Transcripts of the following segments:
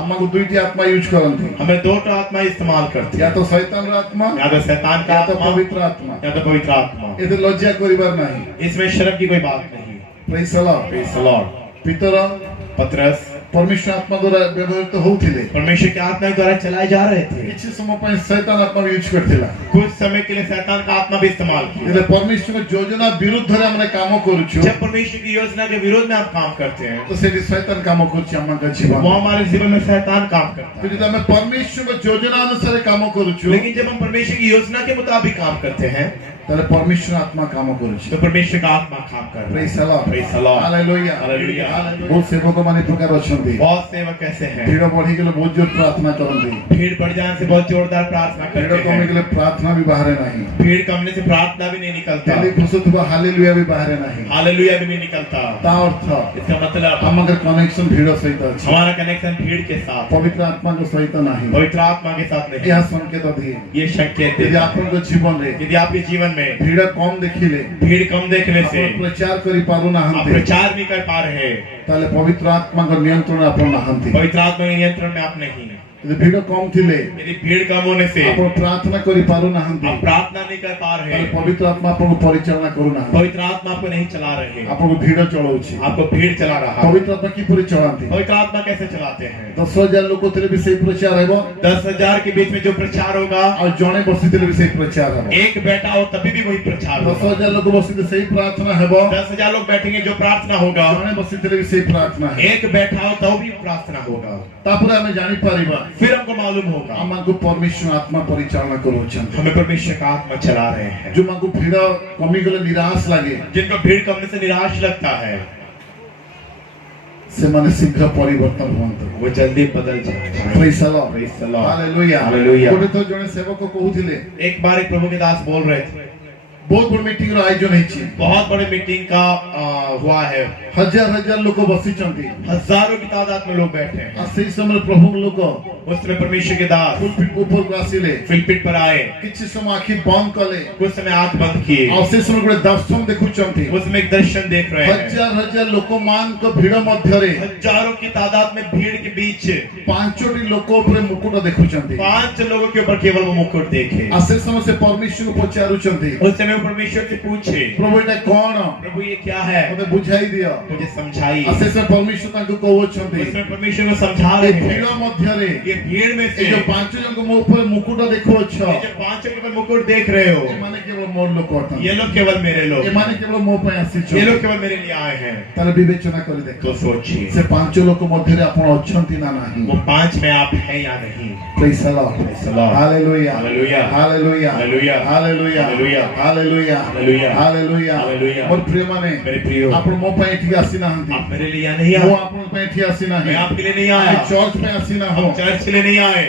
ଆମକୁ ଦୁଇଟି ଆତ୍ମା ୟୁଜ କରନ୍ତି हमें दो आत्मा इस्तेमाल करते या हैं, तो शैतानର ଆତ୍ମା या तो शैतान का या तो आत्मा पवित्र आत्मा या तो पवित्र आत्मा। ଏତେ ଲଜ୍ଜା କରିବାର ନାହିଁ इसमें शर्म की कोई बात नहीं। ପ୍ରେଜ୍ ଦ ଲର୍ଡ प्रेज़ द लॉर्ड। ପିତର पतरस परमेश्वर आत्मा द्वारा व्यवहृत होउथिले परमेश्वर के आत्मा द्वारा चलाए जा रहे थे, କିଛି ସମୟ ପାଇଁ शैतान आत्मा ୟୁଜ କରିଥିଲା कुछ समय के लिए शैतान का आत्मा भी इस्तेमाल किया। એટલે પરમેશ્વରଙ୍କ ଯୋଜନା ବିରୁଦ୍ଧରେ ଆମେ କାମ କରୁଛୁ जब परमेश्वर की योजना के विरोध में हम काम करते हैं ତ ସେଠି ଶୈତାନ କାମ କରୁଛି ଆମଙ୍କ ଜୀବନ वो हमारे जीवन में शैतान काम करता है। ଯଦି ଆମେ परमेश्वरଙ୍କ ଯୋଜନା ଅନୁସାରେ କାମ କରୁଛୁ लेकिन जब हम परमेश्वर की योजना के मुताबिक काम करते हैं ତାହେଲେ परमेश्वर आत्मा କାମ କରୁଛି तो परमेश्वर का आत्मा काम कर रहा ପ୍ରେଜ୍ ଦ है। Lord praise the Lord. Hallelujah hallelujah. ବହୁତ ସେବକ ମାନେ ଏ ପ୍ରକାର ଅଛନ୍ତି बहुत सेवक कैसे हैं, ଭିଡ଼ ବଢିଗଲେ ବହୁତ ଜୋର ପ୍ରାର୍ଥନା କରନ୍ତି भीड़ बढ़ जाने से बहुत जोरदार प्रार्थना ଭିଡ଼ करते हैं, କମିଗଲେ ପ୍ରାର୍ଥନା ବି ବାହାରେ ନାହିଁ भीड़ कमने से प्रार्थना भी नहीं निकलता, ଖାଲି ଖୁସୁଥିବା ହାଲେଲୁୟା ବି ବାହାରେ ନାହିଁ हालेलुया भी नहीं निकलता। ତା ଅର୍ଥ इसका मतलब ଆମଙ୍କର କନେକ୍ସନ ଭିଡ଼ ସହିତ ଅଛି हमारा कनेक्शन भीड़ के साथ, ପବିତ୍ର ଆତ୍ମାଙ୍କ ସହିତ ନାହିଁ पवित्र आत्मा के साथ नहीं। ଏହା ସଂକେତ ଦିଏ ये संकेत ଯଦି देता है, ଆପଣଙ୍କ ଜୀବନରେ यदि आपके जीवन में ଭିଡ଼ କମ ଦେଖିଲେ भीड़ कम देखने से ଆପଣ ପ୍ରଚାର କରି आप ପାରୁନାହାନ୍ତି प्रचार नहीं कर पा रहे, ତାହେଲେ ପବିତ୍ର ଆତ୍ମାଙ୍କ ନିୟନ୍ତ୍ରଣ ଆପଣ ନାହାନ୍ତି पवित्र आत्मा के नियंत्रण में आप नहीं हैं। ଯଦି ଭିଡ଼ କମ ଥିଲେ यदि भीड़ कम होने से ଆପଣ ପ୍ରାର୍ଥନା କରି ପାରୁନାହାନ୍ତି आप प्रार्थना नहीं कर पा रहे, ତାହେଲେ ପବିତ୍ର ଆତ୍ମା ଆପଣଙ୍କୁ ପରିଚାଳନା କରୁନାହାନ୍ତି पवित्र आत्मा आपको नहीं चला रहे, ଆପଣଙ୍କୁ ଭିଡ଼ ଚଳାଉଛି आपको भीड़ चला रहा है। ପବିତ୍ର ଆତ୍ମା କିପରି ଚଳାନ୍ତି पवित्र आत्मा कैसे चलाते हैं? 10,000 ଲୋକ ଥିଲେ ବି ସେଇ ପ୍ରଚାର ହେବ 10,000 के बीच में जो प्रचार होगा, ଆଉ ଜଣେ ବସିଥିଲେ ବି ସେଇ ପ୍ରଚାର ହେବ एक बैठा हो तभी भी वही प्रचार होगा। 10,000 ଲୋକ ବସିଥିଲେ ସେଇ ପ୍ରାର୍ଥନା ହେବ 10,000 लोग बैठेंगे जो प्रार्थना होगा, ଜଣେ ବସିଥିଲେ ବି ସେଇ ପ୍ରାର୍ଥନା ହେବ एक बैठा हो तो भी प्रार्थना होगा। ତାପରେ ଆମେ ଜାଣିପାରିବା फिर हमको मालूम होगा ଆମକୁ ପରମେଶ୍ୱର ଆତ୍ମା ପରିଚାଳନା କରୁଅଛନ୍ତି हमें परमेश्वर का आत्मा चला रहे हैं। ଯୋଉମାନଙ୍କୁ ଭିଡ଼ କମିଗଲେ ନିରାଶ ଲାଗେ जिनको भीड़ कमने से निराश लगता है ସେମାନେ ଶୀଘ୍ର ପରିବର୍ତ୍ତନ ହୁଅନ୍ତୁ वो जल्दी बदल जाए। ପ୍ରେଜ୍ ଦ Lord Praise the Lord. Hallelujah Hallelujah. ଗୋଟେ ଥର ଜଣେ ସେବକ କହୁଥିଲେ एक बार एक प्रभु के दास बोल रहे थे, ବହୁତ ବଡ଼ ମିଟିଂର ଆୟୋଜନ ହେଇଛି बहुत बड़े मीटिंग का हुआ है, ହଜାର ହଜାର ଲୋକ ବସିଛନ୍ତି हजारों की तादाद में लोग बैठे हैं। ଆଉ ସେଇ ସମୟରେ ପ୍ରଭୁଙ୍କ ଲୋକ उस समय परमेश्वर के दास ପୁଲପିଟ୍ ଉପରକୁ ଆସିଲେ फिलिपिट पर आए, କିଛି ସମୟ ଆଖି ବନ୍ଦ କଲେ कुछ समय आंख बंद किए, ଆଉ ସେ ସମୟରେ ଗୋଟେ ଦର୍ଶନ ଦେଖୁଛନ୍ତି उस समय एक दर्शन देख रहे हैं। ହଜାର ହଜାର ଲୋକମାନଙ୍କ ଭିଡ଼ ମଧ୍ୟରେ हजारों की तादाद में भीड़ के बीच 5ଟି ଲୋକ ଉପରେ ମୁକୁଟ ଦେଖୁଛନ୍ତି 5 लोगों के ऊपर केवल वो मुकुट देखे। ଆଉ ସେ ସମୟ ସେ ପରମେଶ୍ୱରଙ୍କୁ ପଚାରୁଛନ୍ତି उस समय वो परमेश्वर से पूछे, ପ୍ରଭୁ ଏଇଟା କଣ प्रभु ये क्या है, ମତେ ବୁଝାଇ ଦିଅ मुझे समझाइए। ଆଉ ସେ ସମୟ ପରମେଶ୍ୱର ତାଙ୍କୁ କହୁଛନ୍ତି उसमें परमेश्वर को समझा ଏ रहे ଭିଡ଼ हैं, ମଧ୍ୟରେ ये भीड़ में ଏ से ଯୋଉ 5 ଜଣଙ୍କ ମୋ ଉପରେ ମୁକୁଟ ଦେଖୁଅଛ ये जो 5 के ऊपर मुकुट देख रहे हो, ଏମାନେ କେବଳ ମୋର ଲୋକ ଅଟନ୍ତି ये लोग केवल मेरे लोग, ଏମାନେ କେବଳ ମୋ ପାଇଁ ये ଆସିଛନ୍ତି लोग केवल मेरे लिए आए हैं। ତାହେଲେ ବିବେଚନା କରି ଦେଖ तो सोचिए ସେ 5 ଲୋକ ମଧ୍ୟରେ ଆପଣ ଅଛନ୍ତି ନା ନାହିଁ वो 5 में आप हैं या नहीं। ପ୍ରେଜ୍ ଦ Lord Praise the Lord. Hallelujah Hallelujah. Hallelujah Hallelujah. Hallelujah Hallelujah. Hallelujah Hallelujah. Hallelujah Hallelujah. ମୋର ପ୍ରିୟମାନେ मेरे प्रियो, ଆପଣ ମୋ ପାଇଁ ଏଠିକି ଆସିନାହାନ୍ତି आप मेरे लिए यहाँ नहीं ମୁଁ आए, ଆପଣଙ୍କ ପାଇଁ ଏଠି ଆସିନାହିଁ मैं आपके लिए नहीं ଆମେ आया, ଚର୍ଚ୍ଚ ପାଇଁ ଆସିନାହୁଁ हम चर्च के लिए नहीं आए,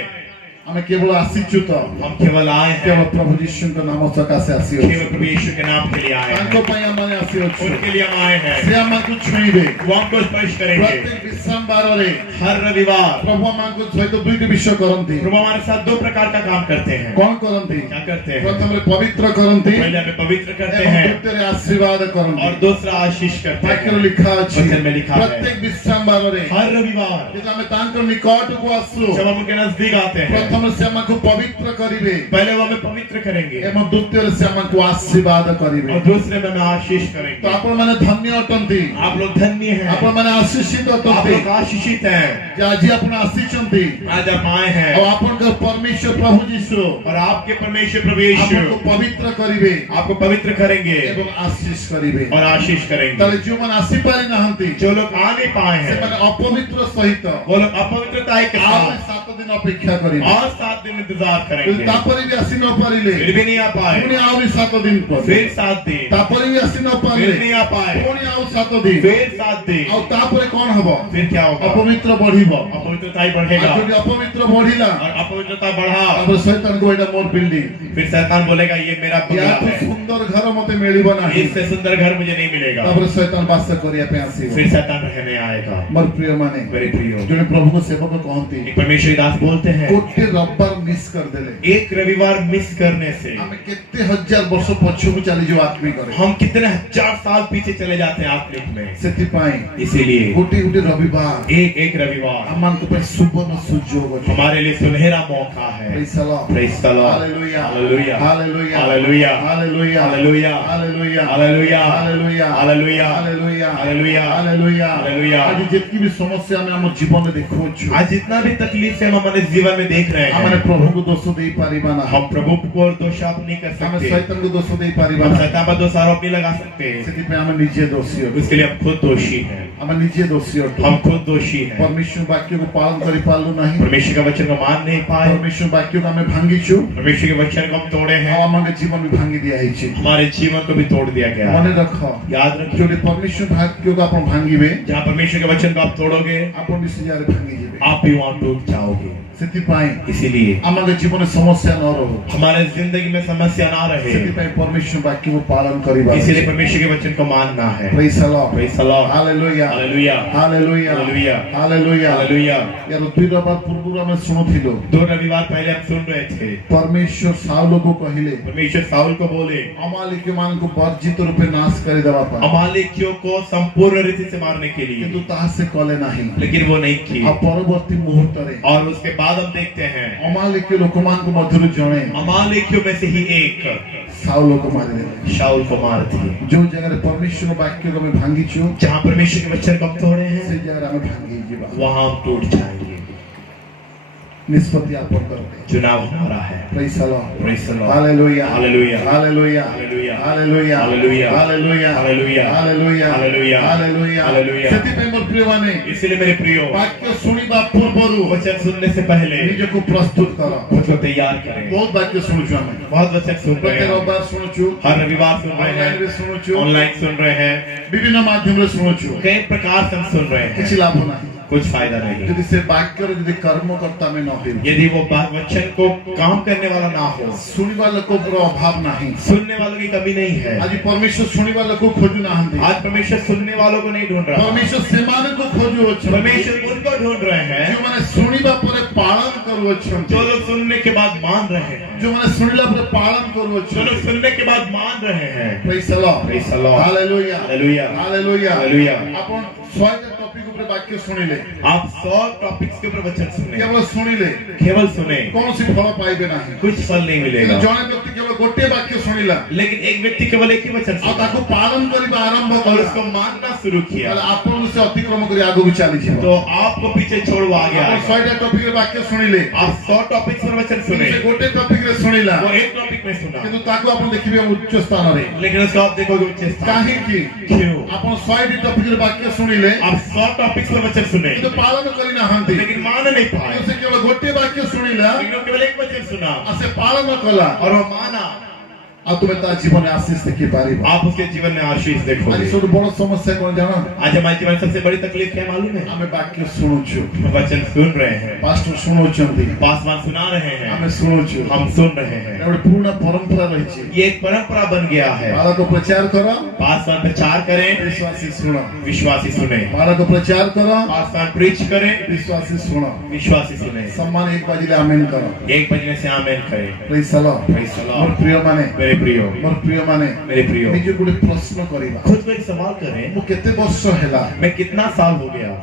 ଆମେ କେବଳ ଆସିଛୁ ତ हम केवल आए हैं, କେବଳ ପ୍ରଭୁ ଯୀଶୁଙ୍କ ନାମ ସକାଶେ ଆସିଅଛୁ केवल प्रभु यीशु के नाम के लिए आए ତାଙ୍କ हैं, ପାଇଁ ଆମେ ଆସିଅଛୁ उनके लिए हम आए हैं। ସେ ଆମକୁ ଛୁଇଁବେ वो हमको स्पर्श करेंगे। ପ୍ରତ୍ୟେକ ବିଶ୍ରାମ ବାରରେ हर रविवार ପ୍ରଭୁ ଆମଙ୍କ ସହିତ ଦୁଇଟି ବିଷୟ କରନ୍ତି प्रभु हमारे साथ 2 प्रकार का काम करते हैं। କଣ କରନ୍ତି क्या करते हैं? ପ୍ରଥମରେ ପବିତ୍ର କରନ୍ତି पहले हमें पवित्र करते ଏବଂ हैं ଦ୍ୱିତୀୟରେ ଆଶୀର୍ବାଦ କରନ୍ତି और दूसरा आशीष करते ବାକ୍ୟରେ हैं। ଲେଖା ଅଛି वचन में लिखा है, ପ୍ରତ୍ୟେକ ବିଶ୍ରାମ ବାରରେ हर रविवार ଯେତେବେଳେ ଆମେ ତାଙ୍କ ନିକଟକୁ ଆସୁ जब हम उनके नजदीक आते हैं, ପ୍ରଥମରେ ସେ ଆମକୁ ପବିତ୍ର କରିବେ पहले वो हमें पवित्र करेंगे ଏବଂ ଦ୍ୱିତୀୟରେ ସେ ଆମକୁ ଆଶୀର୍ବାଦ କରିବେ और दूसरे में हमें आशीष ତ करेंगे। ଆପଣମାନେ ଧନ୍ୟ ଅଟନ୍ତି आप लोग धन्य हैं, ଆପଣମାନେ ଆଶୀଷିତ आप ଅଟନ୍ତି लोग आशीषित हैं। ଯେ ଆଜି ଆପଣ ଆସିଛନ୍ତି आज आप आए ଆଉ हैं ଆପଣଙ୍କର ପରମେଶ୍ୱର ପ୍ରଭୁ ଯୀଶୁ और आपके परमेश्वर प्रभु यीशु ଆପଣଙ୍କୁ ପବିତ୍ର କରିବେ आपको पवित्र करेंगे ଏବଂ ଆଶୀଷ କରିବେ और आशीष करेंगे। ତାହେଲେ ଯେଉଁମାନେ ଆସିପାରି ନାହାନ୍ତି जो लोग आ नहीं पाए हैं, ସେମାନେ ଅପବିତ୍ର ସହିତ वो लोग अपवित्रता के ଆହୁରି साथ 7 ଦିନ ଅପେକ୍ଷା କରିବେ और 7 दिन इंतजार ଯଦି करेंगे, ତାପରେ ବି ଆସି ନ ପାରିଲେ फिर भी नहीं आ पाए, ପୁଣି ଆହୁରି 7 ଦିନ ପରେ फिर 7 दिन, ତାପରେ ବି ଆସି ନ फिर ପାରିଲେ नहीं आ पाए, ପୁଣି ଆଉ 7 ଦିନ फिर 7 दिन, ଆଉ ତାପରେ କଣ ହବ फिर क्या होगा? ଅପବିତ୍ର ବଢିବ अपवित्रता ही ଆଉ बढ़ेगा ଯଦି ଅପବିତ୍ର ବଢିଲା और अपवित्रता बढ़ा, ତାପରେ ଶୈତାନକୁ ଏଇଟା ମୋର ବିଲ୍ଡିଂ फिर शैतान बोलेगा ये मेरा बंगला ୟାଠୁ है, ସୁନ୍ଦର ଘର ମତେ ମିଳିବ ନାହିଁ इससे सुंदर घर मुझे नहीं मिलेगा, ତାପରେ ଶୈତାନ ବାସ କରିବା ପାଇଁ ଆସିବ फिर शैतान रहने आएगा। ମୋର ପ୍ରିୟ ମାନେ मेरे प्रियो, ଜଣେ ପ୍ରଭୁଙ୍କ ସେବକ କହନ୍ତି एक परमेश्वरी दास बोलते हैं गोटे रविवार मिस कर देले एक रविवार मिस करने से आमे केते हजार वर्ष पछकु चली जो आत्मिक करे हम कितने हजार साल पीछे चले जाते हैं आत्मिक में। सेति पाई इसीलिए गोटे गोटे रविवार एक रविवार अमान को पे सुवर्ण सुजोग अछि हमारे लिए सुनहरा मौका है। Praise the Lord Praise the Lord. Hallelujah Hallelujah. Hallelujah Hallelujah. Hallelujah Hallelujah. Hallelujah Hallelujah. Hallelujah Hallelujah. Hallelujah Hallelujah. Hallelujah Hallelujah. आज जितकी भी समस्या में हम जीवन में देखो छु आज जितना भी तकलीफ से हम हमारे जीवन में देख रहे हमने हैं प्रभु को दोष दे पारिबा ना हम प्रभु को दोषारोप नहीं कर हमें सकते। शैतान को दोष दे पारिबा हम ना शैतान पर दोषारोप नहीं लगा सकते। सेति पे हम निजे दोषी हो उसके लिए हम खुद दोषी हैं। हम निजे दोषी हो हम खुद दोषी हैं। परमेश्वर वाक्य को पालन करि पालु नहीं परमेश्वर का वचन को मान नहीं पाए। परमेश्वर वाक्य को हमें भांगी छु परमेश्वर के वचन को हम तोड़े हैं। हमारे जीवन में भांगी दिया है छि हमारे जीवन को भी तोड़ दिया गया है। मने रखो याद रखिए जोडे परमेश्वर वाक्य को आपण भांगीबे जहाँ परमेश्वर के वचन को आप तोड़ोगे आपण निश्चय भांगी जेबे आप भी वहाँ टूट जाओगे। सेति पाई इसीलिए हमारे जीवन में समस्या न रहो हमारे जिंदगी में समस्या ना रहे। सेति पाई परमेश्वर वाक्य को पालन करिबा इसीलिए परमेश्वर के वचन को मानना है। Praise the Lord Praise the Lord. Hallelujah Hallelujah. Hallelujah Hallelujah. Hallelujah Hallelujah. यार दुई रविवार पूर्व में सुनथिलो 2 रविवार पहले हम सुन रहे थे परमेश्वर साउल को कहिले परमेश्वर साउल को बोले अमालिक मान को वर्जित रूपे नाश कर देवा पा अमालेकियों को संपूर्ण रीति से मारने के लिए किंतु ताहा से कले नहीं लेकिन वो नहीं की। आ परवर्ती मुहूर्त रे और उसके बाद हम देखते हैं अमालिक लोकमान को मधुर जणे अमालेकियों में से ही एक साउल को मार देले शाऊल को मार दिए। जो जगह रे परमेश्वर वाक्य को में भांगी छु जहाँ परमेश्वर के वचन को हम तोड़े हैं से जगह में भांगी जीवा वहाँ हम टूट जाएंगे। निष्पत्ति आपन करते चुनाव हमारा है। Praise the Lord Praise the Lord. Hallelujah Hallelujah. Hallelujah Hallelujah. Hallelujah Hallelujah. Hallelujah Hallelujah. Hallelujah Hallelujah. Hallelujah Hallelujah. सेति पे मोर प्रियवाने इसलिए मेरे प्रियो वाक्य सुनिबा पूर्वरु वचन सुनने से पहले निजे को प्रस्तुत करो खुद को तैयार करें। बहुत वाक्य सुनु छु हमें बहुत वचन सुन रहे प्रत्येक हैं रविवार सुनु छु हर रविवार सुन रहे ऑनलाइन में हैं सुनु छु ऑनलाइन सुन रहे हैं विभिन्न माध्यम रे सुनु छु कई प्रकार से हम सुन रहे किछि हैं लाभ नहीं कुछ फायदा नहीं। यदि से वाक्य रे यदि कर्मकर्ता में न हो यदि वो वचन को काम करने वाला ना हो सुनिबा लोक को अभाव नहीं सुनने वालों की कमी नहीं है। आज परमेश्वर सुनिबा लोक को खोजु नाहंती आज परमेश्वर सुनने वालों को नहीं ढूंढ रहा परमेश्वर सेमान को खोजु अछि परमेश्वर उनको ढूंढ रहे हैं जो माने सुनिबा परे पालन करू अछि जो लोग सुनने के बाद मान रहे हैं जो माने सुनिला परे पालन करू जो अछि लोग सुनने के बाद मान रहे हैं। Praise the Lord Praise the Lord. Hallelujah Hallelujah. Hallelujah Hallelujah. आपण 100 टॉपिक ऊपर वाक्य सुनिले आप 100 टॉपिक्स के ऊपर वचन सुने केवल सुनिले केवल सुने कौन सी फल पाइबे नहीं कुछ फल नहीं मिलेगा। जने व्यक्ति केवल गोटे वाक्य सुनिला लेकिन एक व्यक्ति केवल एक ही वचन आ सुना ताको पालन करिबा आरंभ और कला उसको मानना शुरू किया ताले आपण से अतिक्रम करी आगु भी चली छी तो आपको पीछे छोड़ वो आगे आपण आएगा। 100 टॉपिक रे वाक्य सुनिले आप 100 टॉपिक्स पर वचन सुने से गोटे टॉपिक रे सुनिला वो एक टॉपिक में सुना किंतु ताको आपण देखिबे उच्च स्थान रे लेकिन उसको आप देखोगे उच्च स्थान। काहे की क्यों? आपण 100 टॉपिक रे वाक्य सुनिले आप 100 टॉपिक्स पर वचन सुने किंतु पालन करी नाहंती लेकिन मान नहीं पाए से केवल गोटे वाक्य सुनिला लेकिन वो केवल एक वचन सुना आसे पालन कला और वो माना आ तुमे ता जीवन में आशीष देखि पारिबा आप उसके जीवन में आशीष आज देखोगे। सब बड़ समस्या कोन जानो आज हमारे जीवन में सबसे बड़ी तकलीफ क्या मालूम है? हमें वाक्य सुनुछु हम वचन सुन रहे हैं पास्टर सुनुचंती पासवान सुना रहे हैं हमें सुनुछु हम सुन रहे हैं एवढे पूर्ण परंपरा रही छी ये एक परंपरा बन गया है। बालक को प्रचार करो पासवान प्रचार करें विश्वासी सुनो विश्वासी सुने बालक को प्रचार करो पासवान प्रीच करें विश्वासी सुनो विश्वासी सुने सम्मान एक बाजी ले आमेन करो एक बजने से आमेन करें। Praise the Lord Praise the Lord. मोर प्रिय माने मेरे प्रियो मोर प्रिय माने मेरे प्रियो निजे गुडे प्रश्न करिबा खुद को एक सवाल करें मु केते वर्ष हैला मैं कितना साल हो गया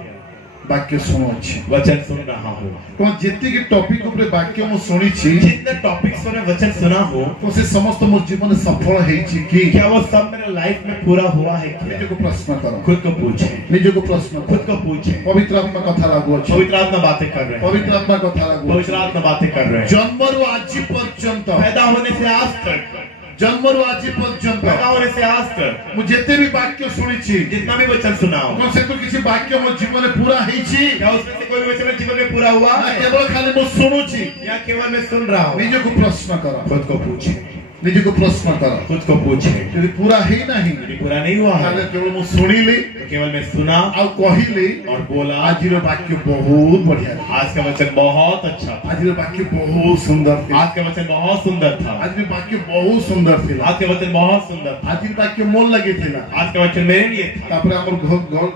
वाक्य सुनुछि वचन सुन रहा हूँ। कोन जेति के टॉपिक ऊपर वाक्य मु सुनिछि जितने टॉपिक्स पर मैं वचन सुना हूँ तो से समस्त मोर जीवन सफल हेछि की क्या वो सब मेरे लाइफ में पूरा हुआ है निजे क्या? को प्रश्न करो खुद को पूछे निजे को प्रश्न खुद करो को पूछे। पवित्र आत्मा कथा लागू अछि पवित्र आत्मा बातें कर रहे हैं पवित्र आत्मा कथा लागू पवित्र आत्मा बातें कर रहे हैं। जन्मरु आजि पर्यंत पैदा होने से आज तक जन्मरु आजि पर्यंत पैदा होने से आज तक मु जेते भी वाक्य सुनिछि जितना भी वचन सुना हो कोन से तो किछि वाक्य मोर जीवन में पूरा हेछि क्या उसमें से कोई वचन मेरे जीवन में पूरा हुआ ना है केवल खाली मु सुनुछि या केवल मैं सुन रहा हूँ? निजे को प्रश्न करो खुद को पूछे निजे को प्रश्न करो खुद को पूछे यदि पूरा हे नहीं यदि पूरा नहीं हुआ है ताले केवल मु सुनिली तो केवल मैं सुना आ कहिली और बोला आजिर वाक्य बहुत बढ़िया आज का वचन बहुत अच्छा था। आजिर वाक्य बहुत सुंदर थी आज का वचन बहुत सुंदर था। आजिर वाक्य बहुत सुंदर थी आज का वचन बहुत सुंदर था। आजिर वाक्य मोल लगी थी आज का वचन मेरे लिए था। तापर हमर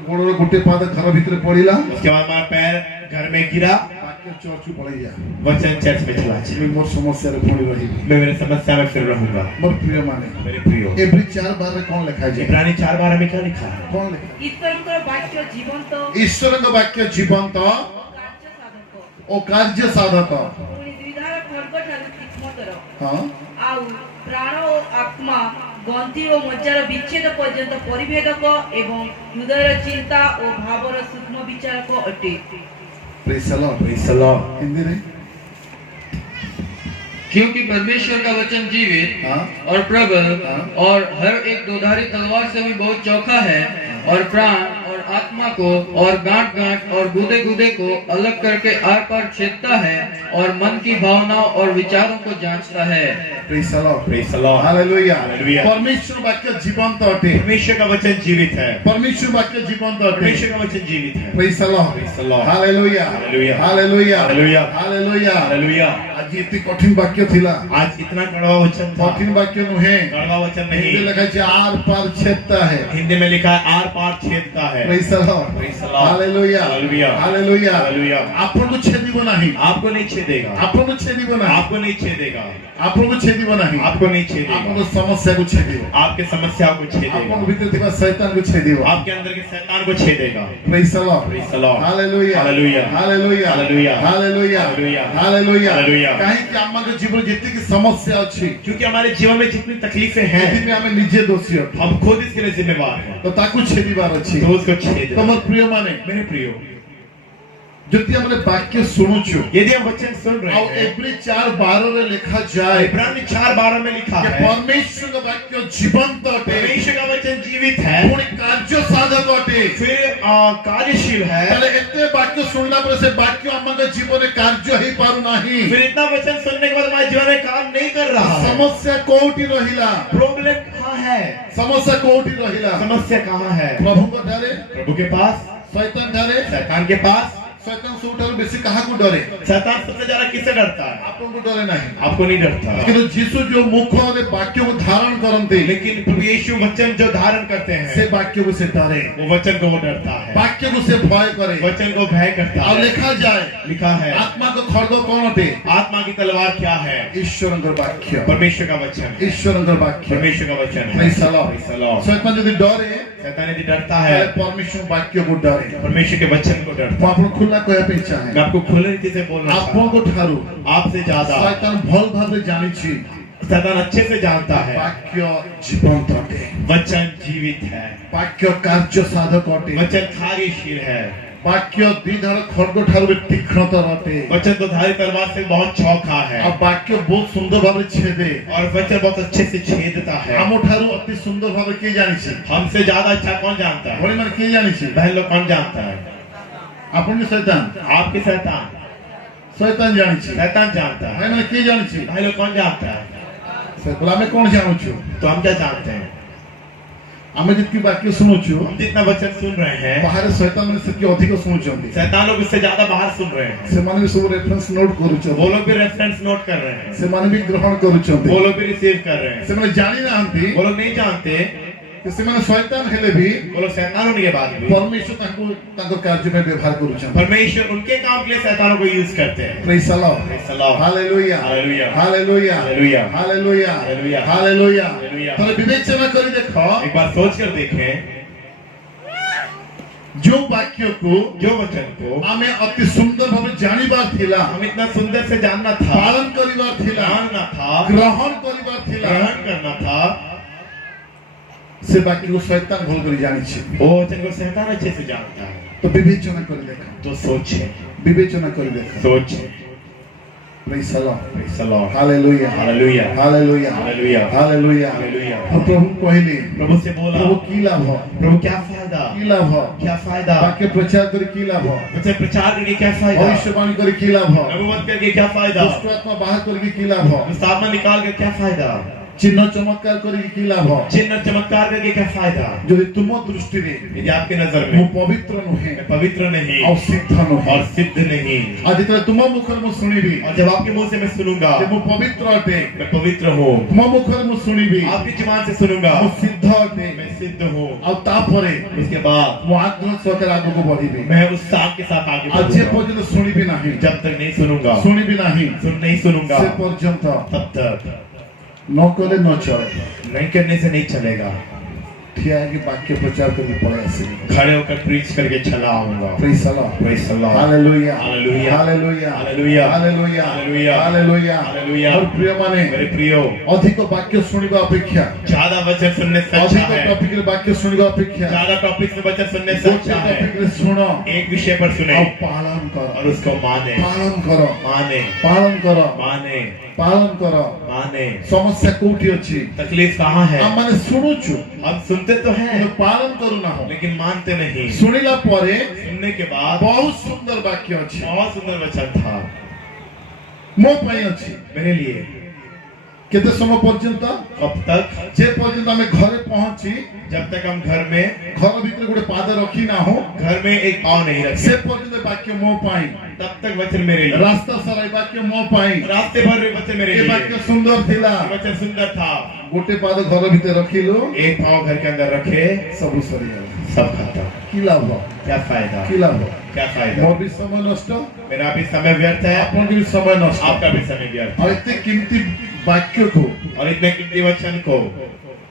गोड़ गोटे पाद घर भीतर पड़िला उसके बाद हमारा पैर घर में गिरा वाक्य बाक्य चर्च पड़े जा वचन चर्च में चला जाए। मैं मोर समस्या रे पुणी रही मैं मेरे समस्या में फिर रहूंगा। मोर प्रिय माने मेरे प्रियो, एवरी 4 बार रे कोन लिखा जाए इब्रानी 4:12 में क्या लिखा है? कोन लिखा ଈଶ୍ୱରଙ୍କର ବାକ୍ୟ ଜୀବନ୍ତ ईश्वर वाक्य जीवंत କାର୍ଯ୍ୟ ସାଧକ और कार्य साधक ପୁଣି ଦ୍ୱିଧାର ଖଡ୍ଗଠାରୁ ତୀକ୍ଷ୍ଣତର हाँ ଆଉ ପ୍ରାଣ ଓ ଆତ୍ମା ଗନ୍ଥି ଓ ମଜ୍ଜାର ବିଚ୍ଛେଦ ପର୍ଯ୍ୟନ୍ତ ପରିଭେଦକ ଏବଂ ହୃଦୟର ଚିନ୍ତା ଓ ଭାବର ସୂକ୍ଷ୍ମ ବିଚାରକ ଅଟେ। Praise the Lord Praise the Lord। Hindi रे क्योंकि परमेश्वर का वचन जीवित हाँ और प्रबल हाँ। और हर एक दोधारी तलवार से भी बहुत चौखा है और प्राण और आत्मा को और गांठ गांठ और गुदे गुदे को अलग करके आर पार छेदता है और मन की भावनाओं और विचारों को जांचता है। Praise the Lord Praise the Lord। Hallelujah hallelujah. परमेश्वर वाक्य जीवंत अटे परमेश्वर का वचन जीवित है। परमेश्वर वाक्य जीवंत अटे परमेश्वर का वचन जीवित है। Praise the Lord Praise the Lord। Hallelujah hallelujah. Hallelujah hallelujah. Hallelujah hallelujah. आज इतनी कठिन वाक्य थिला आज इतना कड़वा वचन था। कठिन वाक्य नुहे कड़वा वचन हिंदी नहीं, लिखा है आर पार छेदता है हिंदी में लिखा है आर पार छेदता है। Praise the Lord Praise the Lord। Hallelujah hallelujah. Hallelujah hallelujah. आपन को छेदिबो नाही आपको नहीं छेदेगा, आपन को छेदिबो नाही आपको नहीं छेदेगा, आपन को छेदिबो नाही आपको नहीं आपन छेदेगा, को समस्या को छेदिबो आपके समस्याओं को आपन छेदेगा, को भीतर थिबा शैतान को छेदिबो आपके अंदर के शैतान को छेदेगा। Praise the Lord Praise the Lord। Hallelujah hallelujah. Hallelujah hallelujah. Hallelujah hallelujah. Hallelujah hallelujah. काहे कि आमा के जीवन जितनी की समस्या अछि क्योंकि हमारे जीवन में जितनी तकलीफें यदि हैं, में हमें निजे दोषी अटु हम खुद इसके लिए जिम्मेवार हैं। तो ताकू छेदिबार अछि तो उसको छेद। तमर प्रिय माने मेरे प्रियो, जति हमने वाक्य सुनुछु यदि हम वचन सुन रहे और हैं, एवरी 4:12 रे लिखा जाए इब्रानी 4:12 में लिखा कि है परमेश्वर का वाक्य जीवंत अटे परमेश्वर का वचन जीवित है, पुणी कार्य साधक अटे फिर कार्यशील है। ताले एते वाक्य सुनला पर से वाक्य हमके जीवन में कार्य ही पारु नाही फिर इतना वचन सुनने के बाद हमारे जीवन में काम नहीं कर रहा है। समस्या कोठी रहिला प्रॉब्लम कहाँ है? समस्या कोठी रहिला समस्या कहाँ है? प्रभु को डरे प्रभु के पास, शैतान डरे शैतान के पास। शैतान से उठार बेसी कहा को डरे शैतान सबसे ज्यादा किससे डरता है? आपन को डरे नहीं आपको नहीं डरता। किंतु यीशु जो मुख और वाक्य को धारण करते लेकिन प्रभु यीशु वचन जो धारण करते से हैं, वाक्य को से डरे वो वचन को वो डरता है, वाक्य को से भय करे वचन को भय करता और है। लिखा जाए लिखा है आत्मा को खड़गो कौन अटे आत्मा की तलवार क्या है? ईश्वर का वाक्य परमेश्वर का वचन। ईश्वर का वाक्य परमेश्वर का वचन है। Praise the Lord। Praise the Lord। शैतान यदि डरे शैतान यदि डरता ताले है, परमेश्वर वाक्य को डरे परमेश्वर के वचन को डरता तो आपन खुला कहया पे चाहे है। मैं आपको खुले रीति से बोल रहा आपन हूँ, को ठारू आपसे ज्यादा शैतान भल भाव जानी छी शैतान अच्छे से जानता है वाक्य जीवंत अटे वचन जीवित है, वाक्य कार्य साधक अटे वचन कार्यशील है, वाक्य द्विधार खड़ग ठारू तीक्ष्णता अटे वचन तो धारी तलवार से बहुत चौखा है और वाक्य बहुत सुंदर भाव छेदे और वचन बहुत अच्छे से छेदता है। आम ठारू अति सुंदर भाव किए जानी छी हमसे ज्यादा अच्छा कौन जानता है? भोली मन किए जानी छी बहन लोग कौन जानता है? आपन के शैतान आपके शैतान शैतान जानी छी शैतान जानता है। भाई मन किए जानी छी भाई लोग कौन जानता है? शैतान में कौन जानू छु तो हम क्या जानते हैं? आमे जितकी वाक्य सुनु छु हम जितना वचन सुन रहे हैं, बाहर शैतान में से की अधिक सुनु छंती शैतान लोग इससे ज्यादा बाहर सुन रहे हैं। से माने भी सब रेफरेंस नोट करू छु वो लोग भी रेफरेंस नोट कर रहे हैं, से माने भी ग्रहण करू छंती वो लोग भी रिसीव कर रहे हैं। से माने जानी ना हंती वो लोग नहीं जानते, से माने शैतान हेले भी वो लोग शैतान होने के बाद भी परमेश्वर ताको ताको कार्य में व्यवहार करू छंती परमेश्वर उनके काम के लिए शैतानों को यूज करते हैं। Praise the Lord Praise the Lord। Hallelujah hallelujah. Hallelujah hallelujah. Hallelujah hallelujah. Hallelujah hallelujah. तो विवेचना करी देखो एक बार सोच कर देखें, जो वाक्य को जो वचन को आमे अति सुंदर भाव जानिबार थिला हम इतना सुंदर से जानना था, पालन करिबार थिला जानना था, ग्रहण करिबार थिला ग्रहण करना था, से वाक्य को शैतान भूल कर जानी छी वो वचन को शैतान अच्छे से जानता है। तो विवेचना करी देखो तो सोचे, विवेचना करी देखो सोचे। Praise the Lord Praise the Lord। Hallelujah hallelujah. Hallelujah hallelujah. Hallelujah hallelujah. तो प्रभु कहले प्रभु से बोला, प्रभु की लाभ प्रभु क्या फायदा, की लाभ क्या फायदा, वाक्य प्रचार कर की लाभ वचन प्रचार करके क्या फायदा, भविष्यवाणी कर की लाभ नबूवत करके क्या फायदा, दुष्ट आत्मा बाहर कर की लाभ मुस्तामा निकाल के क्या फायदा। चिन्ह चमत्कार करी कि लाभ चिन्ह और चमत्कार करके क्या फायदा যদি तुम दृष्टि रे यदि आपके नजर मु में पवित्र नुहे मैं पवित्र नहीं और सिद्ध नुहे और सिद्ध नहीं आज जेतले तुम मुखर मु सुनिबी और जब आपके मुंह से मैं सुनूंगा जे मु पवित्र अटे मैं पवित्र हूँ तुम मुखर मु सुनिबी आपकी जुबान से सुनूंगा मु सिद्ध अटे मैं सिद्ध हूँ और तापरे उसके बाद मु आग्रह सहकार आगु को बढ़िबी मैं उस साथ के साथ आगे आज जे बढ़ूंगा पर्यंत सुनिबी नाही जब तक नहीं सुनूंगा सुनिबी नाही नहीं सुनूंगा से पर्यंत तब तक न कले न चले नहीं करने से नहीं चलेगा ठिया के वाक्य प्रचार करके पड़े ऐसे खड़े होकर प्रीच करके चला आऊंगा praise Allah Praise the Lord. Hallelujah Hallelujah. Hallelujah Hallelujah. Hallelujah Hallelujah. Hallelujah Hallelujah. और प्रिय माने मेरे प्रियो अधिक वाक्य सुनिबा अपेक्षा ज्यादा वचन सुनने से अच्छा अधिक है टॉपिक रे वाक्य सुनिबा अपेक्षा ज्यादा टॉपिक से वचन सुनने से गोटे अच्छा है टॉपिक रे सुनो एक विषय पर सुने और पालन करो और उसको माने पालन करो माने पालन करो माने पालन करो माने समस्या कोठी अछि तकलीफ कहाँ है हम माने सुनुछु हम सुनते तो हैं কিন্তু पालन करू ना हो लेकिन मानते नहीं सुनिला परे सुनने के बाद बहुत सुंदर वाक्य अछि बहुत सुंदर वचन था मो पई अछि मेरे लिए केते समय पर्यंत कब तक जे पर्यंत हमें घरे पहुंची जब तक हम घर में घर भीतर गोटे पाद रखी ना हो घर में एक पाँव नहीं रखे से पर्यंत वाक्य मो पाई तब तक वचन मेरे लिए रास्ता सारा वाक्य मो पाई रास्ते भर में वचन मेरे ये लिए वाक्य सुंदर थिला वचन सुंदर था गोटे पाद घर भीतर रखिलो एक पाँव घर के अंदर रखे सब सरी गला सब खत्म की लाभ क्या फायदा की लाभ क्या फायदा मोर भी समय नष्ट मेरा भी समय व्यर्थ है आपन भी समय नष्ट आपका भी समय व्यर्थ और इतने कीमती वाक्य को और इतने कीमती वचन को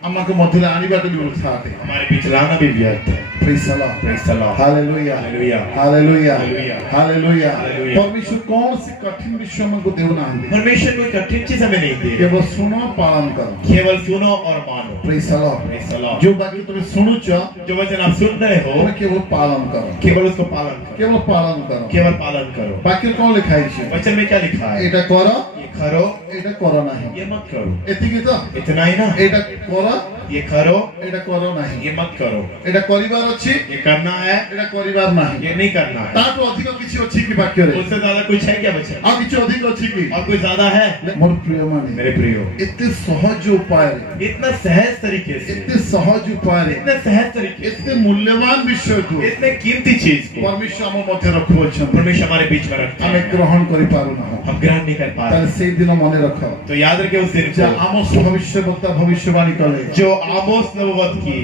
আমাকে মধ্যে আনিবাটা भी উৎসাহতে हमारे बीच लाना भी व्यर्थ है praise Allah Praise the Lord. Hallelujah Hallelujah. Hallelujah Hallelujah. Hallelujah Hallelujah. परमेश्वर कौन सी कठिन विषय हमको देना है परमेश्वर कोई कठिन चीज हमें नहीं दी केवल सुनो पालन करो केवल सुनो और मानो praise Allah Praise the Lord. जो बाकी तुम सुनुच जो वचन आप सुन रहे हो केवल पालन करो केवल उसको पालन करो केवल पालन करो केवल पालन करो बाकी कौन लिखा है वचन में क्या लिखा है এটা করো ये करो এটা করো नहीं ये मत करो এতিকি তো इतना ही ना এটা করো ये करो এটা করো नहीं ये मत करो এটা করিবার ଅଛି ये करना है এটা করিবার ନାହିଁ ये नहीं करना है তার অধিক কিছু ଅଛି কি বাক্যরে उससे ज्यादा कुछ है क्या वचन আর কিছু অধিক ଅଛି কি और कुछ ज्यादा है মোর প্রিয় মানে मेरे प्रियो এতে সহজ উপায়ে इतना सहज तरीके से এতে সহজ উপায়ে इतने सहज तरीके से এতে মূল্যবান বিষয়କୁ इतने कीमती चीज को পরমেশ্বর আমার মধ্যে রখুଅছন परमेश्वर हमारे बीच में रखते আমি हैं গ্রহণ করি পারু না हम ग्रहण नहीं कर पा তাহলে रहे সেই দিন মনে রাখো तो याद रखे उस दिन যে को আমোস ভবিষ্যদ্বক্তা ভবিষ্যবাণী করে जो आमोस नबुवत की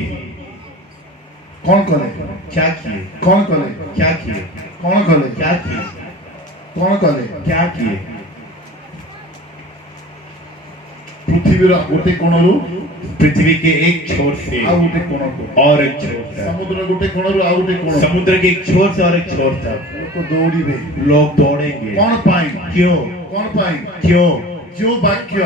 কোন করে क्या किए কোন করে क्या किए কোন করে क्या किए কোন করে क्या किए পৃথিবীর গোটে কোণରୁ पृथ्वी के एक छोर से ଆଉ ଗୋଟେ କୋଣକୁ और एक छोर तक ସମୁଦ୍ର ଗୋଟେ କୋଣରୁ ଆଉ ଗୋଟେ କୋଣ समुद्र के एक छोर से और एक छोर तक ଲୋକ ଦୌଡ଼ିବେ लोग दौड़ेंगे কোন ପାଇଁ क्यों কোন ପାଇଁ क्यों जो वाक्य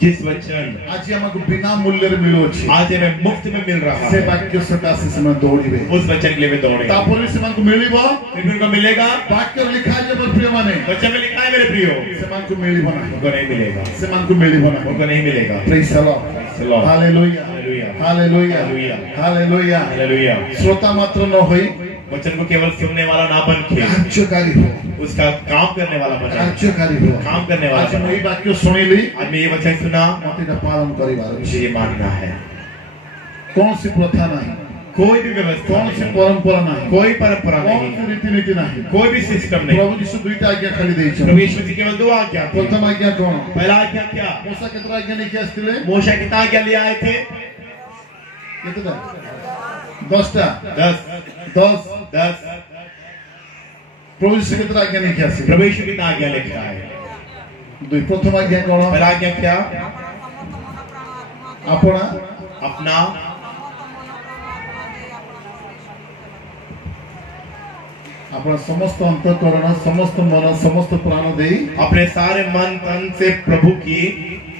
जिस वचन आज हमको बिना मूल्य रे मिलुछि आज हमें मुफ्त में मिल रहा से है वाक्य सकाशे से मैं दौड़िबे उस वचन के लिए वे दौड़ेंगे तापर से हमको मिलिबो फिर उनको मिलेगा वाक्य लिखा है जब प्रिय माने वचन में लिखा है मेरे प्रियो से हमको मिलिबो ना उनको नहीं मिलेगा से हमको मिलिबो ना उनको नहीं मिलेगा praise the Praise the Lord. Hallelujah Hallelujah. Hallelujah Hallelujah. Hallelujah hallelujah श्रोता मात्र न होई वचन को केवल सुनने वाला ना बन के कार्यकारी हो उसका काम करने वाला बने कार्यकारी हो काम करने वाला आज मैं बने ये वाक्य सुनिली आज मैं ये वचन सुना मते ना पालन करिबार मुझे ये मानना है कौन सी प्रथा नहीं कोई भी व्यवस्था कौन सी नहीं, परंपरा नहीं कोई परंपरा कौन नहीं सी रीति नीति नहीं कोई भी सिस्टम नहीं प्रभु यीशु दुईटा आज्ञा खाली देइछन प्रभु यीशु जी केवल दो आज्ञा थी। प्रथम आज्ञा कौन पहला आज्ञा क्या मूसा केतरा आज्ञा लिखि आस्तिले मोशा कितना आज्ञा ले आए थे केतरा 10टा 10 10 प्रभु यीशु केतरा आज्ञा लिखि आस्तिले प्रभु यीशु कितना आज्ञा लेके आए दुई प्रथम आज्ञा कौन पहला आज्ञा क्या अपना अपना अपना समस्त अंतःकरण समस्त मन समस्त प्राण देई अपने सारे मन तन से प्रभु की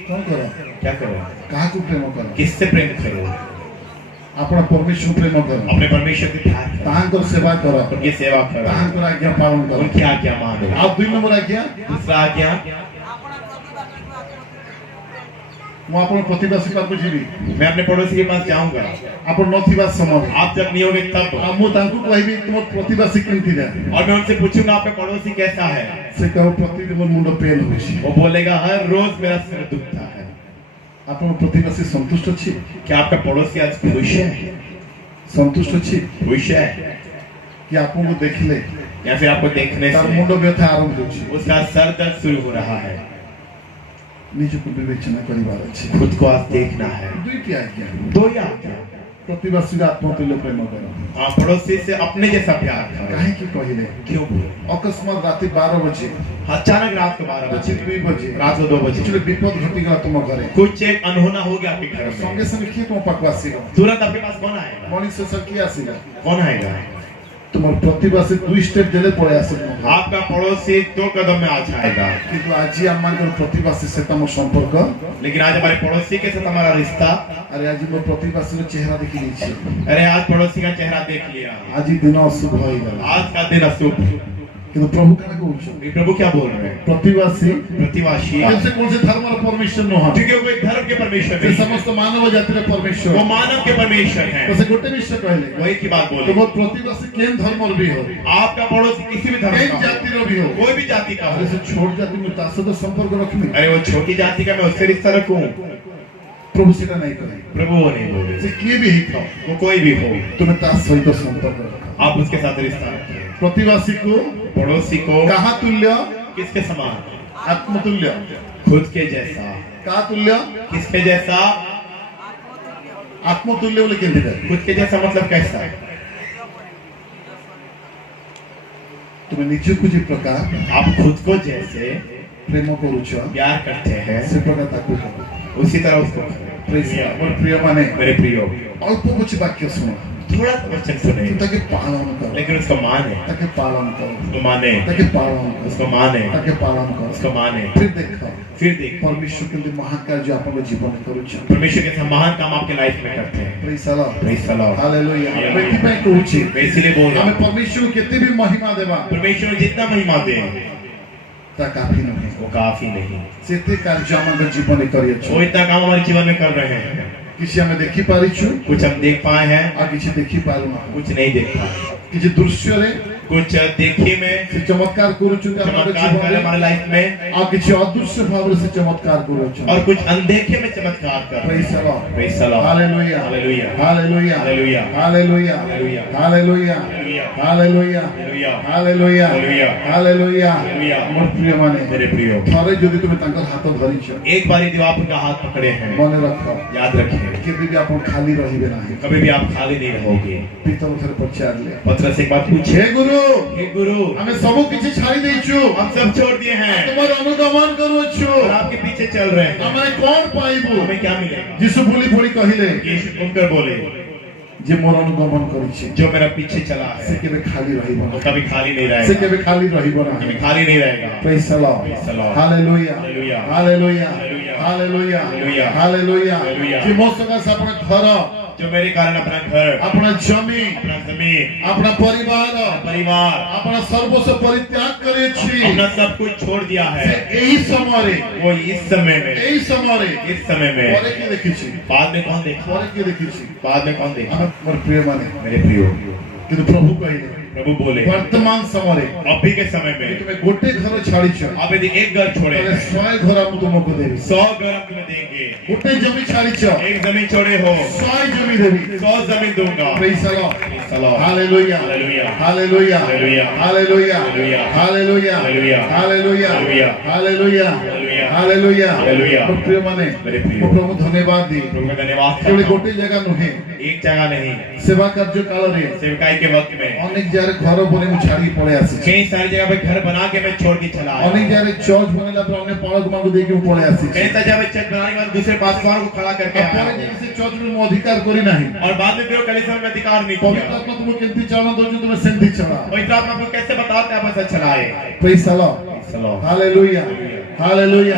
कौन करो क्या करो काहा को प्रेम करो किससे प्रेम करो अपना परमेश्वर प्रेम करो अपने परमेश्वर की ध्यान करो ताहांकर सेवा करो उनकी सेवा करो ताहांकर आज्ञा पालन करो उनकी आज्ञा मानो आप दुई नंबर आज्ञा दूसरा आज्ञा ମୁଁ ଆପଣ ପ୍ରତିବାସୀ ପାଖକୁ ଯିବି मैं अपने पड़ोसी के पास जाऊंगा ଆପଣ ନଥିବା ସମୟରେ आप जब नहीं होगे तब ଆଉ ମୁଁ ତାଙ୍କୁ କହିବି ତୁମ ପ୍ରତିବାସୀ କେମିତି ଯା और मैं उनसे पूछूंगा आपका पड़ोसी कैसा है ସେ କହିବ ପ୍ରତିଦିନ ମୋ ମୁଣ୍ଡ ପେନ୍ ହେଉଛି वो बोलेगा हर रोज मेरा सिर दुखता है ଆପଣ ପ୍ରତିବାସୀ ସନ୍ତୁଷ୍ଟ ଅଛି क्या आपका पड़ोसी आज खुश है? ସନ୍ତୁଷ୍ଟ ଅଛି खुश है? କି ଆପଣଙ୍କୁ ଦେଖିଲେ या फिर आपको देखने ତାର से ମୁଣ୍ଡ ବ୍ୟଥା ଆରମ୍ଭ ହେଉଛି उसका सर दर्द शुरू हो रहा है? ନିଜକୁ ବିବେଚନା କରିବାର ଅଛି खुद को आज देखना है। ଦୁଇଟି ଆଜ୍ଞା दो ही आज्ञा। ପ୍ରତିବାସୀର ଆତ୍ମତୁଲ୍ୟ ପ୍ରେମ କର हाँ, पड़ोसी से अपने जैसा प्यार करो। କାହିଁକି କହିଲେ क्यों बोले? ଅକସ୍ମାତ ରାତି 12 बजे अचानक रात को 12 ରାତି बजे, 2 बजे रात को 2 बजे କିଛି ବିପଦ ଘଟିଗଲା ତୁମ ଘରେ कुछ एक अनहोना हो गया आपके घर में, ସଙ୍ଗେ ସଙ୍ଗେ କିଏ ତୁମ ପାଖକୁ ଆସିବ तुरंत आपके पास कौन आएगा? ମଣିଷ ସହ କିଏ ଆସିଲା कौन आएगा? ତୁମର ପ୍ରତିବାସୀ 2 ଷ୍ଟେପ ଦେଲେ ପଳେଇ ଆସିବ ତୁମ ଘରେ। आपका पड़ोसी 2 कदम में आ जाएगा। କିନ୍ତୁ ଆଜି ଆମମାନଙ୍କର ପ୍ରତିବାସୀ ସହିତ ଆମ ସମ୍ପର୍କ लेकिन आज हमारे पड़ोसी के साथ हमारा रिश्ता, ଆରେ ଆଜି ମୋ ପ୍ରତିବାସୀର ଚେହେରା ଦେଖି ଦେଇଛି अरे आज पड़ोसी का चेहरा देख लिया, ଆଜି ଦିନ ଅଶୁଭ ହୋଇଗଲା आज का दिन अशुभ। କିନ୍ତୁ ପ୍ରଭୁ କାଣା କହୁଛନ୍ତି ये प्रभु क्या बोल रहे हैं? ପ୍ରତିବାସୀ प्रतिवासी, ସେ କୌଣସି ଧର୍ମର ପରମେଶ୍ୱର ନୁହଁ क्योंकि वो एक धर्म के परमेश्वर ସେ नहीं है, ସମସ୍ତ ମାନବ ଜାତିର वो ପରମେଶ୍ୱର मानव के परमेश्वर ତ है। ସେ ଗୋଟେ ବିଷୟ କହିଲେ वही की बात बोले, ତୁମ ପ୍ରତିବାସୀ କେନ୍ ଧର୍ମର ବି ହଉ आपका पड़ोसी किसी भी धर्म କେନ୍ का हो, ଜାତିର ବି ହଉ कोई भी जाति का अरे हो, से छोड़ जाती मैं ता सହିତ संपर्क रखनी अरे वो छोटी जाति का मैं उससे रिश्ता रखूं, प्रभु सेटा नहीं करे प्रभु वो नहीं बोले। से किए भी ही खाओ वो कोई भी हो, तुम्हें ता सହିତ संपर्क रखो आप उसके साथ रिश्ता रखें। प्रतिवासी को पड़ोसी को कहा तुल्य किसके समान? आत्मतुल्य खुद के जैसा। कहा तुल्य किसके जैसा? आत्मतुल्य बोले केंद्र खुद के जैसा मतलब कैसा? तुम्हें निजକୁ जे प्रकार आप खुद को जैसे प्रेम करूछ प्यार करते हैं, से प्रकार ताकू करो उसी तरह उसको करें। प्रेस मोर प्रिय माने मेरे प्रियो, अल्प कुछ वाक्य सुनो थोड़ा तो वचन सुने, ताकि पालन करो लेकिन उसको माने, ताकि पालन करो उसको माने, ताकि पालन करो उसको माने, ताकि पालन करो उसको माने। फिर देखो फिर देख, परमेश्वर के लिए महान कार्य आपन जीवन में करूछ परमेश्वर के महान काम आपके लाइफ में करते हैं। Praise Allah Praise the Lord। Hallelujah मैं कितने कहूची मैं इसीलिए बोल रहा हमें हूँ, परमेश्वर को कितनी भी महिमा देवा परमेश्वर ने जितना महिमा दे ता काफी नहीं वो काफी नहीं। सेते कार्य हमर जीवन में करियो वो इतना काम हमारे जीवन में कर रहे हैं, किसी हमें देखि पारिछु कुछ हम देख पाए हैं, आ किसी देखि पारु ना कुछ नहीं देख पाए। किसी दृश्य रे कुछ देखिए में से चमत्कार करूछु हमारे चमत्कार जीवन कर में हमारे लाइफ में, आ किसी अदृश्य भाव से चमत्कार करूछु और कुछ अनदेखे में चमत्कार कर रहे प्रेज हैं। Allah Praise the Lord। Hallelujah hallelujah. Hallelujah hallelujah. Hallelujah hallelujah. Hallelujah hallelujah. Hallelujah hallelujah. Hallelujah hallelujah. Hallelujah मोर प्रिय माने मेरे प्रियो, थरे जदि तुमे तांकर हाथ धरिछ एक बार यदि आप उनका हाथ पकड़े हैं, मन रख याद रखिए केबे भी आपण खाली रहिबे नाही कभी भी आप खाली नहीं रहोगे। पिता थरे पछार ले पत्र से एक बात पूछे, हे गुरु हे गुरु, हमें सब किछि छाड़ी देछु हम सब छोड़ दिए हैं तुम्हार अनुगमन करूछु और आपके पीछे चल रहे हैं, हमें कौन पाइबो हमें क्या मिलेगा? यीशु बोली बोली कहिले यीशु सुनकर बोले, जे मोर अनुगमन करिछि जो मेरा पीछे चला से है केबे खाली रहिबो वो कभी खाली नहीं से रहेगा, केबे खाली रहिबो कभी नाही खाली नहीं रहेगा। Praise the Lord Praise the Lord। Hallelujah hallelujah. Hallelujah hallelujah. Hallelujah hallelujah. Hallelujah hallelujah. जे मो संग से अपना घर जो मेरे कारण अपना घर, अपना जमीन अपना जमीन, अपना परिवार परिवार, अपना सर्वस्व परित्याग करे छी अपना सब कुछ छोड़ दिया से है, एही समय रे वो इस समय में, एही समय रे इस समय में, परे के देखि छी बाद में कौन देखा? परे के देखि छी बाद में कौन देखा? हम मोर प्रिय माने मेरे प्रियो, কিন্তু প্রভু কইলে प्रभु बोले, वर्तमान समय रे अभी के समय में তুমি গোটে ঘর ছাড়িছ आप यदि एक घर छोड़े, তাহলে 100 ঘর আমি তোমাকে দেবি 100 घर हम तुम्हें देंगे। গোটে জমি ছাড়িছ एक जमीन छोड़े हो, 100 জমি দেবি 100 जमीन दूंगा। Praise the Lord Praise the Lord। Hallelujah hallelujah. Hallelujah hallelujah. Hallelujah hallelujah. Hallelujah hallelujah. Hallelujah hallelujah. Hallelujah hallelujah. Hallelujah hallelujah. तो प्रिय माने मेरे प्रिय। ମୁଁ ପ୍ରଭୁ ଧନ୍ୟବାଦ ଦି प्रभु का धन्यवाद केवल करता हूं। गोटे जगह नुहे एक जगह नहीं, सेवा कार्य काल रे सेवकाई के वक्त में अनेक जगह घर बने मु छाड़ी पड़े आसी कई सारी जगह पे घर बना के मैं छोड़ के चला आया। अनेक जगह चर्च बनेला पर अन्य पालक मांगो दे के मु पड़े आसी कई सारी जगह पे चर्च बनाने के बाद दूसरे पासवान को खड़ा करके आया अपने हूं। जगह से चर्च में मु अधिकार करी नाही और बाद में फिर वो कलीसिया में अधिकार नहीं पवित्र किया। आत्मा तुम केंती चलना दो जो तुम्हें सेंधी चला पवित्र आत्मा को कैसे बताते हैं आप ऐसा चलाए? प्रेज द लॉर्ड चलो, हालेलुया हालेलुया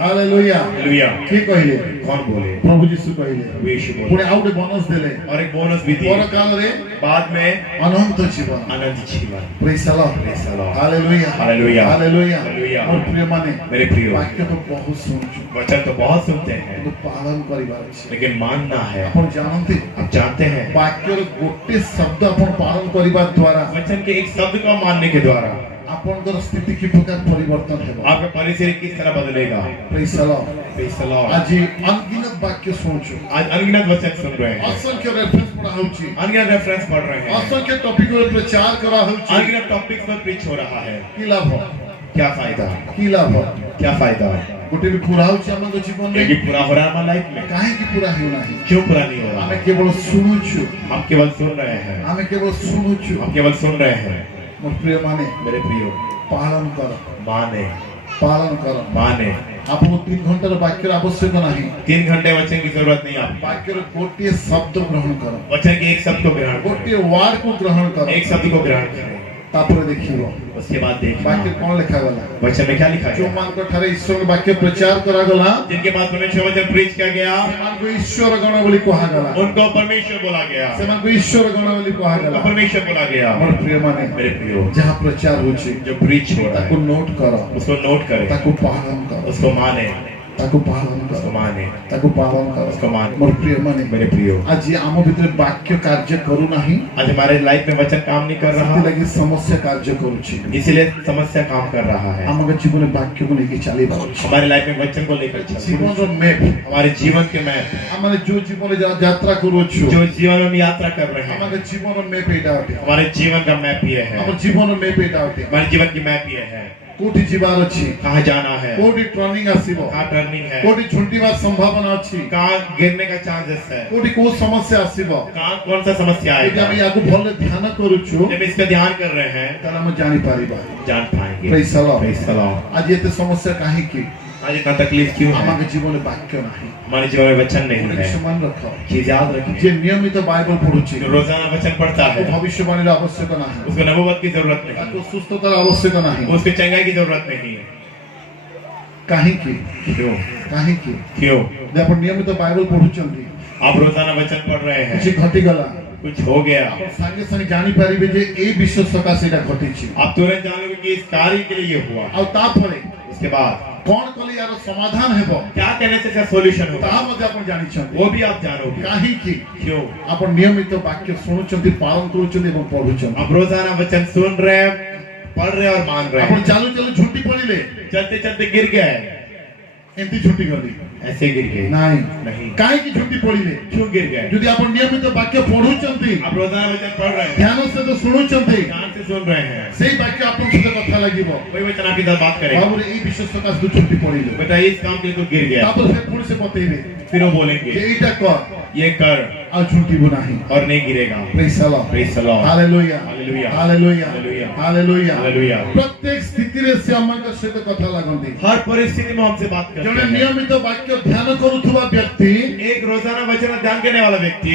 हालेलुया हालेलुया। की कहिले कौन बोले? प्रभु यीशु कहिले प्रभु यीशु बोले। पुणे आउटे बोनस देले और एक बोनस भी दी पर काल रे बाद में, अनंत जीवन आनंद जीवन। Praise the Lord Praise the Lord। Hallelujah hallelujah. Hallelujah hallelujah. और प्रिय माने मेरे प्रियो, वाक्य तो बहुत सुनछु वचन तो बहुत सुनते हैं तो पालन करिबार अछि लेकिन मानना है। आपण जानते आप जानते हैं वाक्यर गोटे शब्द आपण पालन करिबा द्वारा वचन के एक शब्द को मानने के द्वारा आपनकर स्थिति की प्रकार परिवर्तन हेबो आपका परिस्थिति किस तरह बदलेगा। Praise the Lord Praise the Lord। आज अनगिनत वाक्य सोचो आज अनगिनत वचन सुन रहे हैं, असंख्य रेफरेंस पढ़ा होची अनगिनत रेफरेंस पढ़ रहे हैं, असंख्य टॉपिक पर प्रचार करा होची अनगिनत टॉपिक्स पर प्रीच हो रहा है। की लाभ क्या फायदा, की लाभ क्या फायदा। गोटे भी पूरा होची हमन जीवन ये में पूरा हो रहा है हमारे लाइफ में, काहे की पूरा हो नाही क्यों पूरा नहीं हो रहा। हमें केवल सुनुछु हम केवल सुन रहे हैं, हमें केवल सुनुछु हम केवल सुन रहे हैं। मोर प्रिय माने मेरे प्रियो, पालन कर माने पालन कर माने आपको 3 घंटार वाक्यर आवश्यक नहीं 3 घंटे वचन की जरूरत नहीं आपको। वाक्यर गोटे शब्द ग्रहण करो वचन के एक शब्द को ग्रहण करो, गोटे वार्ड को ग्रहण करो एक शब्द को ग्रहण करो, तापर देखिबो उसके बाद देखना वाक्य कौन लिखा गला वचन में क्या लिखा जो है। मान को ठारे ईश्वर वाक्य प्रचार करा गला जिनके पास परमेश्वर वचन प्रीच किया गया सेमान को ईश्वर गण बोली कहा गला उनको परमेश्वर बोला गया, सेमान को ईश्वर गण बोली कहा उनको गला परमेश्वर बोला गया। मोर प्रिय माने मेरे प्रियो, जहां प्रचार होची जो प्रीच हो रहा ताको है नोट करो उसको नोट करें, ताको पालन करो उसको माने, ताको पालन उसको करो माने, ताको पालन उसको करो माने। मोर प्रिय माने मेरे प्रियो, आज ये आम भीतर वाक्य कार्य करू नाही आज हमारे लाइफ में वचन काम नहीं कर रहा, लगी समस्या कार्य करूची इसीलिए समस्या काम कर रहा है। आम जीवन वाक्य को लेके चली बाबू हमारे लाइफ में वचन को लेकर चलो। जीवन रो मैप हमारे जीवन के मैप, हमारे जो जीवन यात्रा करूछु जो जीवन में हम यात्रा कर रहे हैं, हमारे जीवन रो मैप एटा होते हमारे जीवन का मैप ये है, हमारे जीवन रो मैप एटा होते हमारे जीवन की मैप ये है। कोठी जीवार अछि कहाँ जाना है, कोठी टर्निंग आसीबो कहाँ टर्निंग है, कोठी झुंटीबार संभावना अछि कहाँ गिरने का चांसेस है, कोठी को समस्या आसीबो कहाँ कौन सा समस्या एटा आएगा। हम याको भले ध्यान करूछु जब इस पे ध्यान कर रहे हैं तारा हम जानि पारिबा जान पाएंगे। Praise the Lord Praise the Lord। आज एते समस्या काहे की आज इतना तकलीफ क्यों है, हमारे जीवन में वाक्य नहीं हमारे जीवन में वचन नहीं एक है। समान रखो चीज याद रखिए, जे नियमित बाइबल पढुछि जो रोजाना वचन पढ़ता है भविष्यवाणी आवश्यक नहीं उसको नबूवत की जरूरत नहीं, ताको सुस्थतार आवश्यक नहीं उसको चंगाई की जरूरत नहीं है। काहे की क्यों, काहे की क्यों जे आपण नियमित बाइबल पढुछंती आप रोजाना वचन पढ़ रहे हैं, किछि घटी गला कुछ हो गया, आपण संगे संगे जानि पारिबे जे ए विश्व सकाशे एटा घटिछि आप तुरंत जानोगे कि इस कार्य के लिए ये हुआ। आ तापरे उसके बाद कोन कले यार समाधान हेबो क्या कहने से इसका सॉल्यूशन होगा ता मध्ये आपण जानि छथि वो भी आप जानोगे। काहे की क्यों, आपण नियमित वाक्य सुनुछंती पालन करूछंती एवं पढुछंती आप रोजाना वचन सुन रहे हैं, पढ़ रहे हैं और मान रहे आपण हैं, चालू चालू झुंटी पड़िले चलते चलते गिर गए, एंती झुंटी गली ऐसे गिर गए नहीं नहीं, काहे की झुंटी पड़िले क्यों गिर गए। যদি आपण नियमित वाक्य पढुछंती आप रोजाना वचन पढ़ रहे हैं, ध्यान से तो सुनुछंती ध्यान से सुन रहे हैं, सेही वाक्य आपण सहित कथा लागिबो वही वचन आपके साथ बात करेगा। बाबू এই বিশেষ কাজ দু ছুটি পড়িলো बेटा इस काम के लिए तो गिर गया, তারপর সে পুরো সে বতেইবে फिर वो যে बोलेंगे এইটা কর ये कर আর ঝুঁটিব নাহি और नहीं गिरेगा। Praise the Lord Praise the Lord। Hallelujah Hallelujah। Hallelujah Hallelujah। Hallelujah Hallelujah। প্রত্যেক স্থিতিরে সে আমাদের সাথে কথা লাগନ୍ତି हर परिस्थिति में हमसे बात करते জনে हैं। নিয়মিত বাক্য ধ্যান করুথবা ব্যক্তি एक रोजाना वचन ध्यान करने वाला व्यक्ति,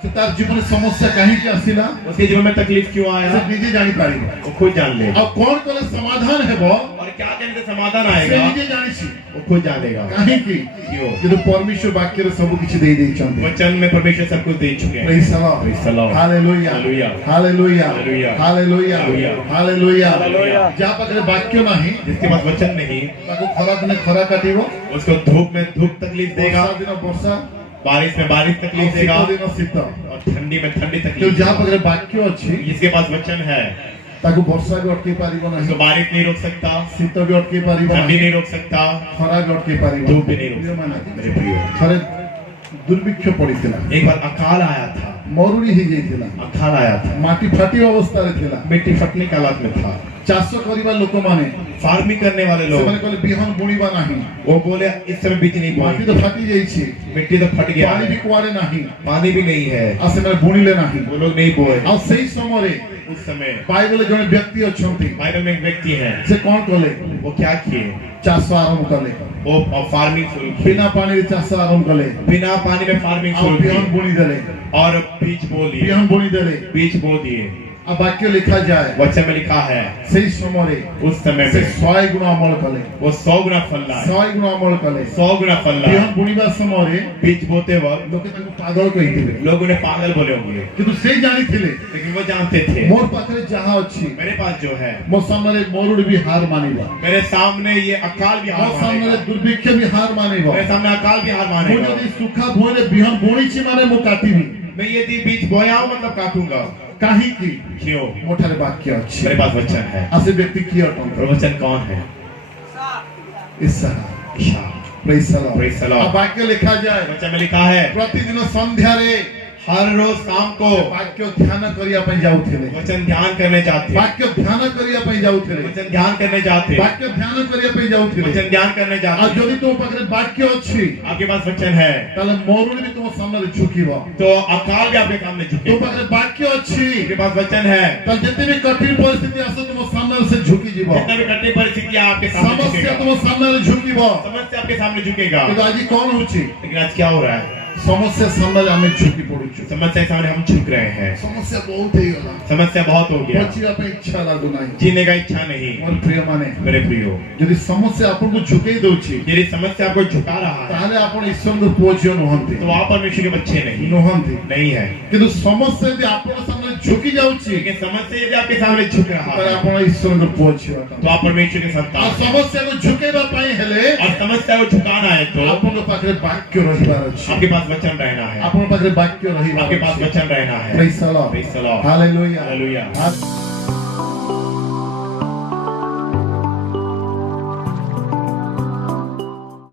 সে তার জীবনে সমস্যা কাহিকি আসিলা उसके जीवन में तकलीफ क्यों সে आया নিজে জানি পারিব वो खुद जान ले, আর কোন কলে সমাধান হেব और क्या कहने से समाधान সে आएगा নিজে জানিছি वो खुद जान लेगा। কাহিকি क्यों, কিন্তু পরমেশ্বর বাক্যের সব কিছু দেই দেইছন্তি वचन में परमेश्वर सब कुछ दे चुके हैं। Praise the Lord. Praise the Lord। Hallelujah. Hallelujah। Hallelujah. Hallelujah। Hallelujah। Hallelujah। Hallelujah। Hallelujah। ଯାହା ପାଖରେ ବାକ୍ୟ ନାହିଁ जिसके पास वचन नहीं ତାକୁ ଖରା ଦିନେ ଖରା କାଟିବ उसको धूप में धूप तकलीफ देगा, ବର୍ଷା ଦିନ ବର୍ଷା बारिश में बारिश ଆଉ तकलीफ ଶୀତ देगा, ଦିନ ଶୀତ और ठंडी में ठंडी କିନ୍ତୁ तकलीफ ଯାହା देगा। ପାଖରେ ବାକ୍ୟ ଅଛି जिसके पास वचन है ତାକୁ ବର୍ଷା ବି ଅଟକେଇ ପାରିବ ନାହିଁ उसको बारिश नहीं रोक सकता, ଶୀତ ବି ଅଟକେଇ ପାରିବ ठंडी ନାହିଁ नहीं रोक सकता, ଖରା ବି ଅଟକେଇ ପାରିବ धूप भी नहीं रोक ପ୍ରିୟମାନେ, सकता। मेरे प्रियो, ଥରେ ଦୁର୍ଭିକ୍ଷ ପଡିଥିଲା एक बार अकाल आया था, ମରୁଡ଼ି ହେଇଯାଇଥିଲା अकाल आया था, ମାଟି ଫାଟି ଅବସ୍ଥାରେ ଥିଲା मिट्टी फटने की हालत में था। ଚାଷ କରିବା ଲୋକମାନେ फार्मिंग करने वाले लोग ସେମାନେ କହିଲେ ବିହନ ବୁଣିବା ନାହିଁ वो बोले इस समय बीज नहीं ମାଟି ତ बोएंगे, ଫାଟି ଯାଇଛି मिट्टी तो फट गया ପାଣି ବି है, କୁଆଡେ ନାହିଁ पानी भी नहीं है, ଆଉ ସେମାନେ ବୁଣିଲେ ନାହିଁ वो लोग नहीं बोए। ଆଉ ସେଇ ସମୟରେ उस समय ବାଇବଲରେ ଜଣେ ବ୍ୟକ୍ତି ଅଛନ୍ତି बाइबल में एक व्यक्ति है, ସେ କଣ କଲେ वो क्या किए, ଚାଷ ଆରମ୍ଭ କଲେ वो फार्मिंग शुरू की, ବିନା ପାଣିରେ ଚାଷ ଆରମ୍ଭ କଲେ बिना पानी में फार्मिंग ଆଉ शुरू ବିହନ की ବୁଣିଦେଲେ और बीज बो दिए, ବିହନ ବୁଣିଦେଲେ बीज बो दिए। ଆଉ ବାକ୍ୟ ଲେଖାଯାଏ वचन में लिखा है ସେଇ ସମୟରେ उस समय ସେ में 100 ଗୁଣ ଅମଳ କଲେ वो 100 गुना फल लाए, 100 गुण ଅମଳ କଲେ 100 गुना फल ବିହନ लाए। ବୁଣିବା ସମୟରେ बीज बोते वक्त ଲୋକେ ତାଙ୍କୁ ପାଗଳ କହିଥିଲେ लोग उन्हें पागल बोले होंगे, କିନ୍ତୁ ସେ ଜାଣିଥିଲେ लेकिन वो जानते थे ମୋର ପାଖରେ ଯାହା ଅଛି मेरे पास जो है, ମୋ ସାମ୍ନାରେ ମରୁଡ଼ି ବି ହାର ମାନିବ मेरे सामने ये अकाल भी ମୋ हार ସାମ୍ନାରେ मानेगा, ଦୁର୍ଭିକ୍ଷ ବି ହାର ମାନିବ मेरे सामने अकाल भी हार ମୁଁ मानेगा। ଯଦି ସୁଖା ଭୂଇଁରେ ବିହନ ବୁଣିଛି ମାନେ ମୁଁ କାଟିବି मैं यदि बीज बोया हूं मतलब काटूंगा। କାହିଁକି क्यों? ମୋଠାରେ ବାକ୍ୟ ଅଛି मेरे पास वचन है। ଆଉ ସେ ବ୍ୟକ୍ତି କିଏ ଅଟନ୍ତି और वचन कौन है? Esha Isha. Praise the Lord। Praise the Lord। ଆଉ ବାକ୍ୟ ଲେଖାଯାଏ वचन में लिखा है ପ୍ରତିଦିନ ସନ୍ଧ୍ୟାରେ हर रोज शाम को ବାକ୍ୟ ଧ୍ୟାନ କରିବା ପାଇଁ ଯାଉଥିଲେ वचन ध्यान करने जाते, ବାକ୍ୟ ଧ୍ୟାନ କରିବା ପାଇଁ ଯାଉଥିଲେ वचन ध्यान करने जाते, ବାକ୍ୟ ଧ୍ୟାନ କରିବା ପାଇଁ ଯାଉଥିଲେ वचन ध्यान करने ଆଉ जाते। ଯଦି ତୋ ପାଖରେ ବାକ୍ୟ ଅଛି आपके पास वचन है ତାହେଲେ ମରୁଡ଼ି ବି ତୁମ ସାମ୍ନାରେ ଝୁକିବ तो अकाल भी आपके सामने ତୋ झुके। ପାଖରେ ବାକ୍ୟ ଅଛି आपके पास वचन है, ତାହେଲେ ଯେତେ ବି କଠିନ ପରିସ୍ଥିତି ଆସୁ ତୁମ ସାମ୍ନାରେ ସେ ଝୁକିଯିବ जितना भी कठिन परिस्थिति आपके सामने ସମସ୍ୟା झुकेगा, ତୁମ ସାମ୍ନାରେ ଝୁକିବ समस्या आपके सामने झुकेगा। କିନ୍ତୁ ଆଜି କଣ ହଉଛି लेकिन आज क्या हो रहा है? ସମସ୍ୟା ସାମ୍ନାରେ ଆମେ ଝୁକି ପଡୁଛୁ समस्या के सामने हम झुक रहे हैं। ସମସ୍ୟା ବହୁତ ହେଇଗଲା समस्या बहुत हो गया, ବଞ୍ଚିବା ପାଇଁ ଇଚ୍ଛା ଲାଗୁନାହିଁ जीने का इच्छा नहीं। ମୋର ପ୍ରିୟ ମାନେ मेरे प्रियो, ଯଦି ସମସ୍ୟା ଆପଣଙ୍କୁ ଝୁକେଇ ଦଉଛି यदि समस्या आपको झुका रहा है ତାହେଲେ ଆପଣ ଈଶ୍ୱରଙ୍କ ପୁଅ ଝିଅ ନୁହନ୍ତି तो आप परमेश्वर के बच्चे नहीं ନୁହନ୍ତି नहीं है। କିନ୍ତୁ ସମସ୍ୟା ଯଦି ଆପଣଙ୍କ ସାମ୍ନାରେ ଝୁକି ଯାଉଛି लेकिन समस्या यदि आपके सामने झुक रहा ତାହେଲେ है ଆପଣ ଈଶ୍ୱରଙ୍କ ପୁଅ ଝିଅ तो आप परमेश्वर के ଆଉ संतान हैं। ସମସ୍ୟାକୁ ଝୁକେଇବା ପାଇଁ ହେଲେ और समस्या को झुकाना है तो ଆପଣଙ୍କ ପାଖରେ ବାକ୍ୟ ରହିବାର ଅଛି आपके पास वचन रहना है, ଆପଣଙ୍କ ପାଖରେ ବାକ୍ୟ ରହିବାର आपके पास ଅଛି वचन रहना है। Praise the Lord। Praise the Lord। Hallelujah। Hallelujah।